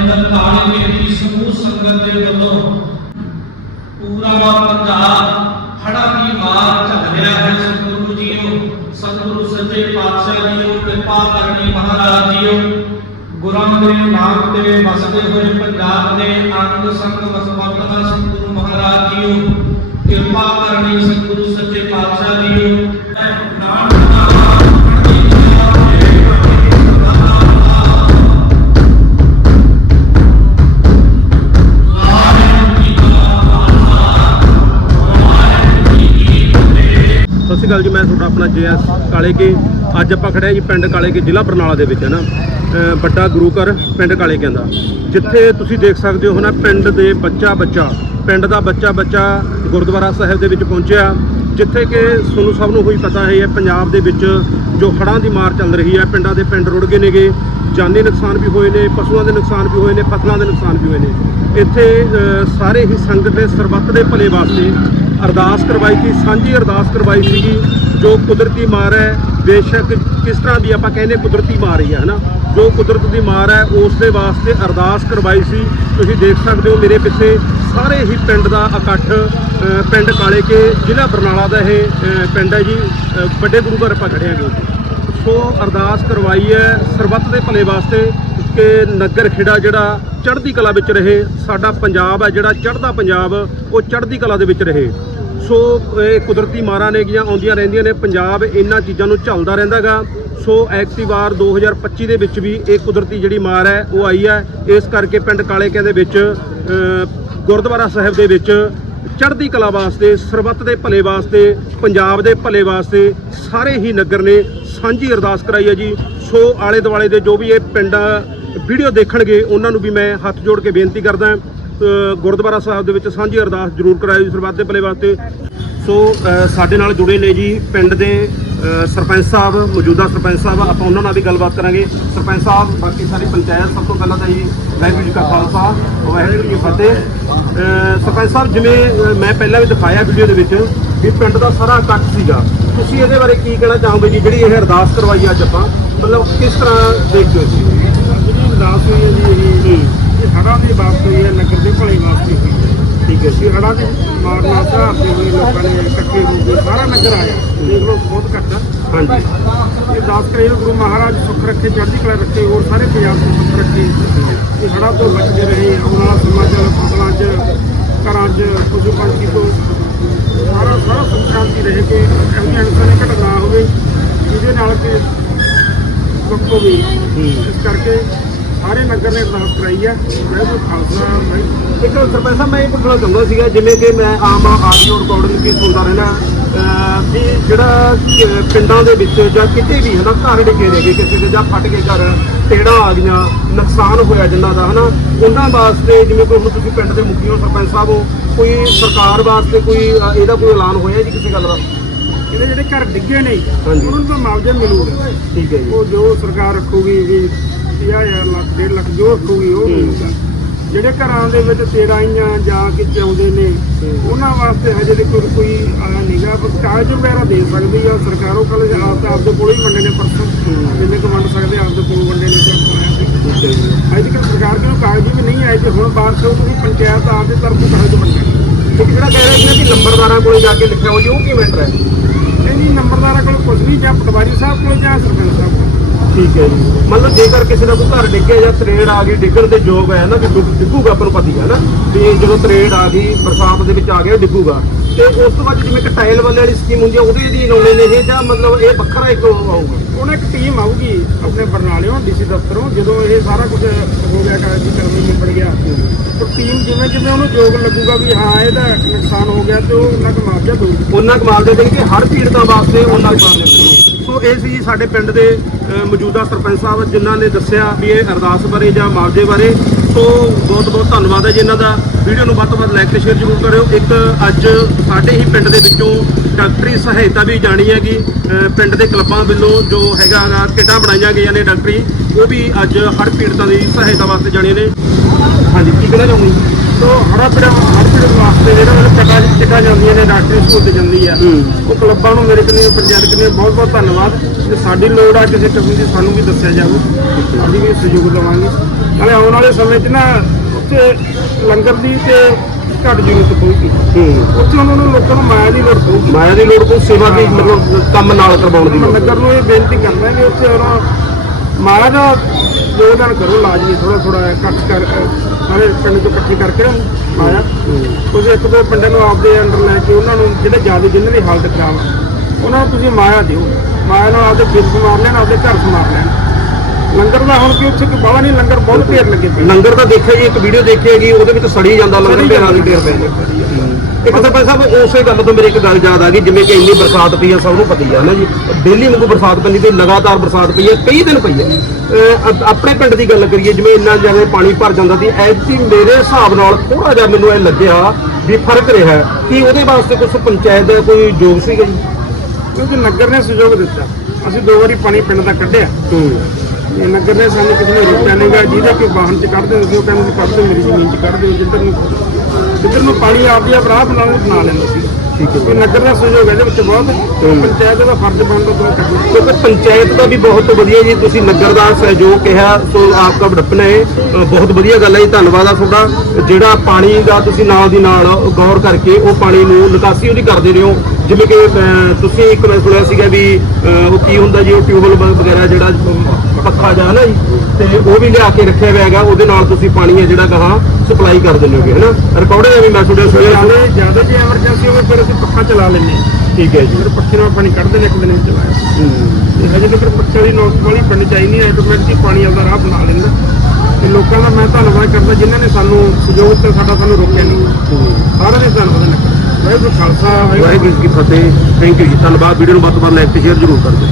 ਪਿੰਡ ਕਾਲੇ ਦੀ ਸਮੂਹ ਸੰਗਤ ਦੇ ਵੱਲੋਂ ਪੂਰਾ ਪੰਜਾਬ ਹੜਾ ਦੀ ਮਾਰ ਝੱਲ ਰਿਹਾ ਹੈ ਸਤਿਗੁਰੂ ਜੀਓ ਸਤਿਗੁਰੂ ਸੱਚੇ ਪਾਤਸ਼ਾਹ ਜੀਓ ਕਿਰਪਾ ਕਰਨੀ ਮਹਾਰਾਜ ਜੀਓ ਗੁਰਾਂ ਦੇ ਨਾਮ ਤੇ ਵਸਦੇ ਹੋਏ ਪੰਜਾਬ ਦੇ ਅੰਗ ਸੰਗ ਵਸਵੰਤਨਾ ਸਤਿਗੁਰੂ ਮਹਾਰਾਜ ਜੀਓ ਕਿਰਪਾ ਕਰਨੀ ਸਤਿਗੁਰੂ ਸੱਚੇ ਪਾਤਸ਼ਾਹ ਜੀਓ ਆਪਣਾ ਜੇਐਸ ਕਾਲੇ ਕੇ ਅੱਜ ਆਪਾਂ ਖੜੇ ਹਾਂ ਜੀ ਪਿੰਡ ਕਾਲੇ ਕੇ ਜ਼ਿਲ੍ਹਾ ਬਰਨਾਲਾ ਦੇ ਵਿੱਚ, ਹੈ ਨਾ? ਵੱਡਾ ਗੁਰੂ ਘਰ ਪਿੰਡ ਕਾਲੇ ਕੇ ਦਾ, ਜਿੱਥੇ ਤੁਸੀਂ ਦੇਖ ਸਕਦੇ ਹੋ ਨਾ ਪਿੰਡ ਦੇ ਬੱਚਾ ਬੱਚਾ ਪਿੰਡ ਦਾ ਬੱਚਾ ਬੱਚਾ ਗੁਰਦੁਆਰਾ ਸਾਹਿਬ ਦੇ ਵਿੱਚ ਪਹੁੰਚਿਆ। ਜਿੱਥੇ ਕਿ ਤੁਹਾਨੂੰ ਸਭ ਨੂੰ ਹੋਈ ਪਤਾ ਹੈ, ਪੰਜਾਬ ਦੇ ਵਿੱਚ ਜੋ ਹੜ੍ਹਾਂ ਦੀ ਮਾਰ ਚੱਲ ਰਹੀ ਹੈ, ਪਿੰਡਾਂ ਦੇ ਪਿੰਡ ਰੁੜ ਗਏ ਨੇਗੇ। ਜਾਨੀ ਨੁਕਸਾਨ ਵੀ ਹੋਏ ਨੇ, ਪਸ਼ੂਆਂ ਦੇ ਨੁਕਸਾਨ ਵੀ ਹੋਏ ਨੇ, ਫਸਲਾਂ ਦੇ ਨੁਕਸਾਨ ਵੀ ਹੋਏ ਨੇ। ਇੱਥੇ ਸਾਰੇ ਹੀ ਸੰਗਤ ਦੇ ਸਰਬੱਤ ਦੇ ਭਲੇ ਵਾਸਤੇ ਅਰਦਾਸ ਕਰਵਾਈ ਸੀ, ਸਾਂਝੀ ਅਰਦਾਸ ਕਰਵਾਈ ਸੀਗੀ, ਜੋ ਕੁਦਰਤੀ ਮਾਰ ਹੈ, ਬੇਸ਼ੱਕ ਕਿਸ ਤਰ੍ਹਾਂ ਦੀ ਆਪਾਂ ਕਹਿੰਦੇ ਕੁਦਰਤੀ ਮਾਰ ਹੀ ਹੈ, ਹਨਾ? ਜੋ ਕੁਦਰਤ ਦੀ ਮਾਰ ਹੈ, ਉਸ ਦੇ ਵਾਸਤੇ ਅਰਦਾਸ ਕਰਵਾਈ ਸੀ। ਤੁਸੀਂ ਦੇਖ ਸਕਦੇ ਹੋ ਮੇਰੇ ਪਿੱਛੇ ਸਾਰੇ ਹੀ ਪਿੰਡ ਦਾ ਇਕੱਠ ਪਿੰਡ ਕਾਲੇ ਕੇ, ਜ਼ਿਲ੍ਹਾ ਬਰਨਾਲਾ ਦਾ ਇਹ ਪਿੰਡ ਹੈ ਜੀ। ਵੱਡੇ ਗੁਰੂ ਘਰ ਆਪਾਂ ਖੜੇ ਹੈਗੇ। ਸੋ ਅਰਦਾਸ ਕਰਵਾਈ ਹੈ ਸਰਬੱਤ ਦੇ ਭਲੇ ਵਾਸਤੇ। ਕਿ ਨਗਰ ਖੇੜਾ ਜਿਹੜਾ ਚੜ੍ਹਦੀ ਕਲਾ ਵਿੱਚ ਰਹੇ, ਸਾਡਾ ਪੰਜਾਬ ਹੈ, ਜਿਹੜਾ ਚੜ੍ਹਦਾ ਪੰਜਾਬ, ਉਹ ਚੜ੍ਹਦੀ ਕਲਾ ਦੇ ਵਿੱਚ ਰਹੇ। ਸੋ, ਇਹ ਕੁਦਰਤੀ ਮਾਰਾਂ ਨੇਗੀਆਂ ਆਉਂਦੀਆਂ ਰਹਿੰਦੀਆਂ ਨੇ, ਪੰਜਾਬ ਇਹਨਾਂ ਚੀਜ਼ਾਂ ਨੂੰ ਝੱਲਦਾ ਰਹਿੰਦਾਗਾ ਸੋ ਐਕਤੀ ਵਾਰ 2025 ਦੇ ਵਿੱਚ ਵੀ ਇਹ ਕੁਦਰਤੀ ਜਿਹੜੀ ਮਾਰ ਹੈ, ਉਹ ਆਈ ਹੈ। ਇਸ ਕਰਕੇ ਪਿੰਡ ਕਾਲੇਕਿਆਂ ਦੇ ਵਿੱਚ ਗੁਰਦੁਆਰਾ ਸਾਹਿਬ ਦੇ ਵਿੱਚ ਚੜ੍ਹਦੀ ਕਲਾ ਵਾਸਤੇ, ਸਰਬੱਤ ਦੇ ਭਲੇ ਵਾਸਤੇ, ਪੰਜਾਬ ਦੇ ਭਲੇ ਵਾਸਤੇ ਸਾਰੇ ਹੀ ਨਗਰ ਨੇ ਸਾਂਝੀ ਅਰਦਾਸ ਕਰਾਈ ਹੈ ਜੀ। ਸੋ ਆਲੇ ਦੁਆਲੇ ਦੇ ਜੋ ਵੀ ਇਹ ਪਿੰਡ ਵੀਡੀਓ ਦੇਖਣਗੇ, ਉਹਨਾਂ ਨੂੰ ਵੀ ਮੈਂ ਹੱਥ ਜੋੜ ਕੇ ਬੇਨਤੀ ਕਰਦਾ ਗੁਰਦੁਆਰਾ ਸਾਹਿਬ ਦੇ ਵਿੱਚ ਸਾਂਝੀ ਅਰਦਾਸ ਜ਼ਰੂਰ ਕਰਾਇਓ ਜੀ, ਸਰਬੱਤ ਦੇ ਭਲੇ ਵਾਸਤੇ। ਸੋ ਸਾਡੇ ਨਾਲ ਜੁੜੇ ਨੇ ਜੀ, ਪਿੰਡ ਦੇ ਸਰਪੰਚ ਸਾਹਿਬ, ਮੌਜੂਦਾ ਸਰਪੰਚ ਸਾਹਿਬ, ਆਪਾਂ ਉਹਨਾਂ ਨਾਲ ਵੀ ਗੱਲਬਾਤ ਕਰਾਂਗੇ। ਸਰਪੰਚ ਸਾਹਿਬ, ਬਾਕੀ ਸਾਰੀ ਪੰਚਾਇਤ ਸਭ ਤੋਂ ਪਹਿਲਾਂ ਤਾਂ ਜੀ, ਵਾਹਿਗੁਰੂ ਜੀ ਕਾ ਖਾਲਸਾ, ਵਾਹਿਗੁਰੂ ਜੀ ਕੀ ਫਤਿਹ। ਸਰਪੰਚ ਸਾਹਿਬ, ਜਿਵੇਂ ਮੈਂ ਪਹਿਲਾਂ ਵੀ ਦਿਖਾਇਆ ਵੀਡੀਓ ਦੇ ਵਿੱਚ ਵੀ ਪਿੰਡ ਦਾ ਸਾਰਾ ਇਕੱਠ ਸੀਗਾ। ਤੁਸੀਂ ਇਹਦੇ ਬਾਰੇ ਕੀ ਕਹਿਣਾ ਚਾਹੋਗੇ ਜੀ, ਜਿਹੜੀ ਇਹ ਅਰਦਾਸ ਕਰਵਾਈ ਅੱਜ ਆਪਾਂ? ਮਤਲਬ ਕਿਸ ਤਰ੍ਹਾਂ ਦੇਖਦੇ ਹੋ ਜੀ ਅਰਦਾਸ ਹੋਈ ਹੈ ਜੀ ਇਹ ਇਹ ਹੜ੍ਹਾਂ ਦੀ ਬਾਤ ਹੋਈ ਹੈ ਨਗਰ ਦੇ ਭਲੇ ਵਾਸਤੇ ਹੋਈ ਹੈ। ਠੀਕ ਹੈ ਅਸੀਂ ਹੜ੍ਹਾਂ ਦੇ ਮਾਰਨਾ ਹਿਸਾਬ ਦੇ ਹੋਏ ਲੋਕਾਂ ਨੇ ਇਕੱਠੇ ਹੋ ਕੇ ਸਾਰਾ ਨਗਰ ਆਇਆ। ਦੇਖ ਲਓ ਬਹੁਤ ਘੱਟ ਆ। ਹਾਂਜੀ। ਇਹ ਅਰਦਾਸ ਕਰੀ ਗੁਰੂ ਮਹਾਰਾਜ ਸੁੱਖ ਰੱਖੇ ਚੜ੍ਹਦੀ ਕਲਾ ਰੱਖੇ ਹੋਰ ਸਾਰੇ ਪੰਜਾਬ ਨੂੰ ਸੁੱਖ ਰੱਖੇ। ਇਹ ਹੜ੍ਹਾਂ ਤੋਂ ਬਚਦੇ ਰਹੇ ਆਉਣ ਵਾਲਾ ਸਮਾਂ ਚ ਫਸਲਾਂ 'ਚ ਘਰਾਂ 'ਚ ਪਸ਼ੂ ਪੰਛੀ ਤੋਂ। ਸਾਰਾ ਸਾਰਾ ਸੁੱਖ ਸ਼ਾਂਤੀ ਰਹੇ ਕਿ ਐਵੇਂ ਅਨਸਰ ਘਟਨਾ ਹੋਵੇ ਜਿਹਦੇ ਨਾਲ ਕਿ ਦੁੱਖ ਹੋਵੇ ਇਸ ਕਰਕੇ ਸਾਰੇ ਨਗਰ ਨੇ ਅਰਦਾਸ ਕਰਾਈ ਹੈ ਵਾਹਿਗੁਰੂ ਖਾਲਸਾ ਵਾਹਿਗੁਰੂ ਇੱਕ ਸਰਪੰਚ ਸਾਹਿਬ ਮੈਂ ਇਹ ਪੁੱਛਣਾ ਚਾਹੁੰਦਾ ਸੀਗਾ ਜਿਵੇਂ ਕਿ ਮੈਂ ਆਮ ਆਡੀਓ ਰਿਕਾਰਡਿੰਗ ਵੀ ਸੁਣਦਾ ਰਹਿਣਾ ਵੀ ਜਿਹੜਾ ਪਿੰਡਾਂ ਦੇ ਵਿੱਚ ਜਾਂ ਕਿਤੇ ਵੀ ਹਨਾ ਘਰ ਡਿੱਗੇ ਨੇਗੇ ਕਿਸੇ ਦੇ ਜਾਂ ਫਟ ਕੇ ਘਰ ਟੇੜਾ ਆ ਗਈਆਂ ਨੁਕਸਾਨ ਹੋਇਆ ਜਿਨ੍ਹਾਂ ਦਾ ਹਨਾ ਉਹਨਾਂ ਵਾਸਤੇ ਜਿਵੇਂ ਕੋਈ ਹੁਣ ਤੁਸੀਂ ਪਿੰਡ ਦੇ ਮੁਖੀ ਹੋ ਸਰਪੰਚ ਸਾਹਿਬ ਹੋ ਕੋਈ ਸਰਕਾਰ ਵਾਸਤੇ ਕੋਈ ਇਹਦਾ ਕੋਈ ਐਲਾਨ ਹੋਇਆ ਜੀ ਕਿਸੇ ਗੱਲ ਦਾ? ਇਹਦੇ ਜਿਹੜੇ ਘਰ ਡਿੱਗੇ ਨੇ। ਉਹਨਾਂ ਨੂੰ ਤਾਂ ਮੁਆਵਜ਼ਾ ਮਿਲੂਗਾ। ਠੀਕ ਹੈ ਜੀ। ਉਹ ਜੋ ਸਰਕਾਰ ਰੱਖੂਗੀ ਵੀ 50000 ਲੱਖ 1.5 ਲੱਖ ਜੋ ਰੱਖੂਗੀ ਉਹ ਜਿਹੜੇ ਘਰਾਂ ਦੇ ਵਿੱਚ ਤੇੜਾਈਆਂ ਜਾਂ ਕਿ ਚਾਉਂਦੇ ਨੇ ਉਹਨਾਂ ਵਾਸਤੇ ਹਜੇ ਤੇ ਕੋਈ ਕੋਈ ਆਇਆ ਨਹੀਂਗਾ ਬਸ ਕਾਗਜ਼ ਵਗੈਰਾ ਦੇ ਸਕਦੀ ਆ ਸਰਕਾਰੋਂ ਕੱਲ ਆਪ ਤਾਂ ਆਪਦੇ ਕੋਲ ਹੀ ਵੰਡੇ ਨੇ ਪਰਸੋਂ। ਜਿੰਨੇ ਕੁ ਵੰਡ ਸਕਦੇ ਆਪਦੇ ਕੋਲ ਵੰਡੇ ਨੇ ਤੇ ਅੱਜ ਤੱਕ ਸਰਕਾਰ ਕੋਲ ਕਾਗਜ਼ ਵੀ ਨਹੀਂ ਆਏ ਤੇ ਹੁਣ ਬਾਅਦ ਤੋਂ ਤੁਸੀਂ ਪੰਚਾਇਤ ਆਪਦੇ ਤਰਫੋਂ ਕਾਗਜ਼ ਵੰਡੇ ਇੱਕ ਜਿਹੜਾ ਕਹਿ ਰਹੇ ਸੀ ਕਿ ਨੰਬਰਦਾਰਾਂ ਕੋਲੇ ਜਾ ਕੇ ਲਿਖਿਆ ਹੋ ਜੀ ਉਹ ਕੀ ਮੈਟਰ ਹੈ? ਇਹ ਜੀ ਨੰਬਰਦਾਰਾਂ ਕੋਲ ਕੁਝ ਵੀ ਜਾਂ ਪਟਵਾਰੀ ਸਾਹਿਬ ਕੋਲ ਜਾਂ ਸਰਪੰਚ ਸਾਹਿਬ ਕੋਲ। ਠੀਕ ਹੈ ਜੀ। ਮਤਲਬ ਜੇਕਰ ਕਿਸੇ ਦਾ ਕੋਈ ਘਰ ਡਿੱਗਿਆ ਜਾਂ ਤਰੇੜ ਆ ਗਈ ਡਿੱਗਣ ਦੇ ਯੋਗ ਹੈ ਨਾ ਵੀ ਡੁੱਬ- ਡਿੱਗੂਗਾ ਆਪਾਂ ਨੂੰ ਪਤਾ ਹੀ ਹੈ ਨਾ ਵੀ ਜਦੋਂ ਤਰੇੜ ਆ ਗਈ ਬਰਸਾਤ ਦੇ ਵਿੱਚ ਆ ਗਿਆ ਡਿੱਗੂਗਾ। ਤੇ ਉਸ ਤੋਂ ਬਾਅਦ ਜਿਵੇਂ ਕਿ ਟਾਇਲ ਵਾਲੇ ਵਾਲੀ ਸਕੀਮ ਹੁੰਦੀ ਹੈ ਉਹਦੇ ਅਧੀਨ ਆਉਣੇ ਨੇ ਇਹ ਜਾਂ ਮਤਲਬ ਇਹ ਵੱਖਰਾ ਇੱਕ ਉਹ ਆਊਗਾ? ਉਹਨਾਂ ਇੱਕ ਟੀਮ ਆਊਗੀ ਆਪਣੇ ਬਰਨਾਲਿਓਂ ਡੀਸੀ ਦਫ਼ਤਰੋਂ ਜਦੋਂ ਇਹ ਸਾਰਾ ਕੁਝ ਹੋ ਗਿਆ ਕਾਗਜ਼ ਦੀ ਕਰਮੀ ਨਿਬੜ ਗਿਆ। ਤਾਂ ਟੀਮ ਜਿਵੇਂ ਜਿਵੇਂ ਉਹਨੂੰ ਯੋਗ ਲੱਗੂਗਾ ਵੀ ਹਾਂ ਇਹਦਾ ਨੁਕਸਾਨ ਹੋ ਗਿਆ ਤੇ ਉਹ ਉਹਨਾਂ ਕੁ ਮੁਆਵਜ਼ਾ ਦੇਊਗੀ। ਉਹਨਾਂ ਕਮਾਲ ਦੇ ਦੇਣਗੇ ਹਰ ਪੀੜਤਾਂ ਵਾਸਤੇ ਉਹਨਾਂ ਕਮਾਲ ਦੇ ਸੋ ਇਹ ਸੀ ਸਾਡੇ ਪਿੰਡ ਦੇ ਮੌਜੂਦਾ ਸਰਪੰਚ ਸਾਹਿਬ ਜਿਨ੍ਹਾਂ ਨੇ ਦੱਸਿਆ ਵੀ ਇਹ ਅਰਦਾਸ ਬਾਰੇ ਜਾਂ ਮੁਆਵਜ਼ੇ ਬਾਰੇ। ਸੋ ਬਹੁਤ ਬਹੁਤ ਧੰਨਵਾਦ ਹੈ ਜੀ ਇਹਨਾਂ ਦਾ। ਵੀਡੀਓ ਨੂੰ ਵੱਧ ਤੋਂ ਵੱਧ ਲਾਈਕ ਤੇ ਸ਼ੇਅਰ ਜ਼ਰੂਰ ਕਰਿਓ। ਇੱਕ ਅੱਜ ਸਾਡੇ ਹੀ ਪਿੰਡ ਦੇ ਵਿੱਚੋਂ ਡਾਕਟਰੀ ਸਹਾਇਤਾ ਵੀ ਜਾਣੀ ਹੈਗੀ। ਪਿੰਡ ਦੇ ਕਲੱਬਾਂ ਵੱਲੋਂ ਜੋ ਹੈਗਾ ਗਾ ਕਿਟਾਂ ਬਣਾਈਆਂ ਗਈਆਂ ਨੇ ਡਾਕਟਰੀ, ਉਹ ਵੀ ਅੱਜ ਹਰ ਪੀੜਤਾਂ ਦੀ ਸਹਾਇਤਾ ਵਾਸਤੇ ਜਾਣੀਆਂ ਨੇ। ਹਾਂਜੀ, ਕੀ ਕਹਿਣਾ ਚਾਹੁੰਦੇ ਤੋ ਹੜਾ ਪੀੜਾ ਹੜ ਪੀੜਾ ਵਾਸਤੇ ਜਿਹੜਾ ਮੈਨੂੰ ਪਤਾ ਕਿੱਦਾਂ ਜਾਂਦੀਆਂ ਨੇ ਡਾਕਟਰੀ ਸਹੂਲਤ ਜਾਂਦੀ ਆ। ਉਹ ਕਲੱਬਾਂ ਨੂੰ ਮੇਰੇ ਕਨੀ ਪੰਚਾਇਤ ਕਨੀ ਬਹੁਤ ਬਹੁਤ ਧੰਨਵਾਦ। ਜੇ ਸਾਡੀ ਲੋੜ ਆ ਕਿਸੇ ਕਿਸਮ ਦੀ ਸਾਨੂੰ ਵੀ ਦੱਸਿਆ ਜਾਵੇ। ਅਸੀਂ ਵੀ ਸਹਿਯੋਗ ਦੇਵਾਂਗੇ ਨਾਲੇ ਆਉਣ ਵਾਲੇ ਸਮੇਂ 'ਚ ਨਾ ਉੱਥੇ ਲੰਗਰ ਦੀ ਤੇ ਘੱਟ ਜ਼ਰੂਰਤ ਪਊਗੀ। ਉੱਥੇ ਉਹਨਾਂ ਨੂੰ ਲੋਕਾਂ ਨੂੰ ਮਾਇਆ ਦੀ ਲੋੜ ਪਊਗੀ। ਮਾਇਆ ਦੀ ਲੋੜ ਕੋਈ ਸੇਵਾ ਦੀ ਮਤਲਬ ਕੰਮ ਨਾਲ ਕਰਵਾਉਣ ਦੀ ਨਗਰ ਨੂੰ ਇਹ ਬੇਨਤੀ ਕਰਦਾ ਕਿ ਉੱਥੇ ਉਹਨਾਂ ਮਾਇਆ ਦਾ ਯੋਗਦਾਨ ਕਰੋ ਲਾਜ਼ਮੀ ਥੋੜਾ ਥੋੜਾ ਇਕੱਠ ਕਰ ਸਾਰੇ ਪਿੰਡ ਤੋਂ ਇਕੱਠੇ ਕਰਕੇ ਨਾ ਮਾਇਆ ਤੁਸੀਂ ਇੱਕ ਦੋ ਪਿੰਡਾਂ ਨੂੰ ਆਪਦੇ ਅੰਡਰ ਲੈ ਕੇ ਉਹਨਾਂ ਨੂੰ ਜਿਹੜੇ ਜ਼ਿਆਦਾ ਜਿਨ੍ਹਾਂ ਦੀ ਹਾਲਤ ਖਰਾਬ ਆ, ਉਹਨਾਂ ਨੂੰ ਤੁਸੀਂ ਮਾਇਆ ਦਿਓ। ਮਾਇਆ ਨਾਲ ਆਪਦੇ ਖੇਤ ਸਮਾਰ ਲੈਣ ਆਪਦੇ ਘਰ ਸਮਾਰ ਲੈਣ। ਲੰਗਰ ਦਾ ਹੁਣ ਕਿ ਉੱਥੇ ਕੋਈ ਬਾਹਲਾ ਨਹੀਂ ਲੰਗਰ ਬਹੁਤ ਢੇਰ ਲੱਗੇ ਪਏ। ਲੰਗਰ ਤਾਂ ਦੇਖਿਆ ਜੀ ਇੱਕ ਵੀਡੀਓ ਦੇਖੀ ਹੈਗੀ ਉਹਦੇ ਵਿੱਚ ਸੜੀ ਜਾਂਦਾ ਲੰਗਰ ਢੇਰਾਂ ਦੀ ਢੇਰ ਪੈ ਇੱਕ ਸਰਪੰਚ ਸਾਹਿਬ ਉਸੇ ਗੱਲ ਤੋਂ ਮੇਰੇ ਇੱਕ ਗੱਲ ਯਾਦ ਆ ਗਈ ਜਿਵੇਂ ਕਿ ਇੰਨੀ ਬਰਸਾਤ ਪਈ ਆ ਸਭ ਨੂੰ ਪਤਾ ਹੀ ਆ ਨਾ ਜੀ। ਡੇਲੀ ਵਾਂਗੂ ਬਰਸਾਤ ਪੈਂਦੀ ਤੇ ਲਗਾਤਾਰ ਬਰਸਾਤ ਪਈ ਹੈ ਕਈ ਦਿਨ ਪਈ ਅਹ ਅ- ਆਪਣੇ ਪਿੰਡ ਦੀ ਗੱਲ ਕਰੀਏ ਜਿਵੇਂ ਇੰਨਾ ਜਿਵੇਂ ਪਾਣੀ ਭਰ ਜਾਂਦਾ ਸੀ ਐਤਕੀ ਮੇਰੇ ਹਿਸਾਬ ਨਾਲ ਥੋੜਾ ਜਿਹਾ ਮੈਨੂੰ ਇਹ ਲੱਗਿਆ ਵੀ ਫ਼ਰਕ ਰਿਹਾ ਕਿ ਉਹਦੇ ਵਾਸਤੇ ਕੁਝ ਪੰਚਾਇਤ ਦਾ ਕੋਈ ਯੋਗ ਸੀਗਾ ਜੀ। ਕਿਉਂਕਿ ਨਗਰ ਨੇ ਸਹਿਯੋਗ ਦਿੱਤਾ। ਅਸੀਂ ਦੋ ਵਾਰੀ ਪਾਣੀ ਪਿੰਡ ਦਾ ਕੱਢਿਆ। ਇਹ ਨਗਰ ਨੇ ਸਾਨੂੰ ਕਿਸੇ ਨੇ ਰੋਕਿਆ ਨਹੀਂਗਾ ਜਿਹਦਾ ਕੋਈ ਵਾਹਨ ਚ ਕੱਢ ਦਿੰਦੇ ਸੀ ਉਹ ਕਹਿੰਦੇ ਸੀ ਕੱਢ ਦਿਓ ਮੇਰੀ ਜ਼ਮੀਨ ਚ ਕੱਢ ਦਿਓ ਜਿੱਧਰ ਨੂੰ ਜਿੱਧਰ ਨੂੰ ਪਾਣੀ ਆਪਦੀ ਆਪ ਰਾਹ ਬਣਾ ਬਣਾ ਲੈਂਦੇ ਸੀ। ਠੀਕ ਹੈ ਨਗਰ ਦਾ ਸਹਿਯੋਗ ਇਹਦੇ ਵਿੱਚ ਬਹੁਤ। ਪੰਚਾਇਤ ਦਾ ਫਰਜ਼ ਬਣਦਾ ਤੁਹਾਨੂੰ ਕਰਨਾ ਕਿਉਂਕਿ ਪੰਚਾਇਤ ਦਾ ਵੀ ਬਹੁਤ ਵਧੀਆ ਜੀ ਤੁਸੀਂ ਨਗਰ ਦਾ ਸਹਿਯੋਗ ਕਿਹਾ ਸੋ ਆਪਕਾ ਬੜਪਨਾ ਹੈ ਬਹੁਤ ਵਧੀਆ ਗੱਲ ਹੈ ਜੀ ਧੰਨਵਾਦ ਆ ਤੁਹਾਡਾ। ਜਿਹੜਾ ਪਾਣੀ ਦਾ ਤੁਸੀਂ ਨਾਲ ਦੀ ਨਾਲ ਗੌਰ ਕਰਕੇ ਉਹ ਪਾਣੀ ਨੂੰ ਨਿਕਾਸੀ ਉਹਦੀ ਕਰਦੇ ਰਹੇ। ਹੋ ਜਿਵੇਂ ਕਿ ਤੁਸੀਂ ਇੱਕ ਮੈਂ ਸੁਣਿਆ ਸੀਗਾ ਵੀ ਉਹ ਕੀ ਹੁੰਦਾ ਜੀ ਉਹ ਟਿਊਬਲ ਵਗੈਰਾ ਜਿਹੜਾ ਪੱਖਾ ਜਾਂ ਨਾ ਜੀ? ਤੇ ਉਹ ਵੀ ਲਿਆ ਕੇ ਰੱਖਿਆ ਹੋਇਆ ਹੈਗਾ ਉਹਦੇ ਨਾਲ ਤੁਸੀਂ ਪਾਣੀ ਹੈ ਜਿਹੜਾ ਗਾਹਾਂ ਸਪਲਾਈ ਕਰ ਦਿੰਦੇ ਹੋਗੇ ਹੈਨਾ? ਰਿਕਾਰਡਿੰਗ ਵੀ ਮੈਂ ਤੁਹਾਡੇ ਸੁਣਿਆ ਜ਼ਿਆਦਾ ਜ਼ਿਆਦਾ ਜੇ ਐਮਰਜੈਂਸੀ ਹੋਵੇ ਫਿਰ ਅਸੀਂ ਪੱਖਾ ਚਲਾ ਲੈਂਦੇ ਹਾਂ। ਠੀਕ ਹੈ ਜੀ। ਫਿਰ ਪੱਖੇ ਨਾਲ ਪਾਣੀ ਕੱਢਦੇ ਨੇ ਇੱਕ ਦਿਨ ਵਿੱਚ ਚਲਾਇਆ ਹਜੇ ਤੱਕ ਪੱਖੇ ਵਾਲੀ ਨੌਕ ਵਾਲੀ ਪਿੰਡ ਚ ਆਈ ਨਹੀਂ ਆਟੋਮੈਟਿਕ ਪਾਣੀ ਆਪਦਾ ਰਾਹ ਬਣਾ ਲੈਂਦਾ। ਤੇ ਲੋਕਾਂ ਦਾ ਮੈਂ ਧੰਨਵਾਦ ਕਰਦਾ ਜਿਨ੍ਹਾਂ ਨੇ ਸਾਨੂੰ ਸਹਿਯੋਗ ਤੇ ਸਾਡਾ ਸਾਨੂੰ ਰੋਕਿਆ ਨਹੀਂ। ਸਾਰਿਆਂ ਦੇ ਧੰਨਵਾਦ ਵਾਹਿਗੁਰੂ ਖਾਲਸਾ ਵਾਹਿਗੁਰੂ ਵਾਹਿਗੁਰੂ ਜੀ ਕੀ ਫਤਿਹ। ਥੈਂਕ ਯੂ ਜੀ। ਧੰਨਵਾਦ। ਵੀਡੀਓ ਨੂੰ ਵੱਧ ਤੋਂ ਵੱਧ ਲਾਈਕ ਤੇ ਸ਼ੇਅਰ ਜ਼ਰੂਰ ਕਰ ਦਿਓ।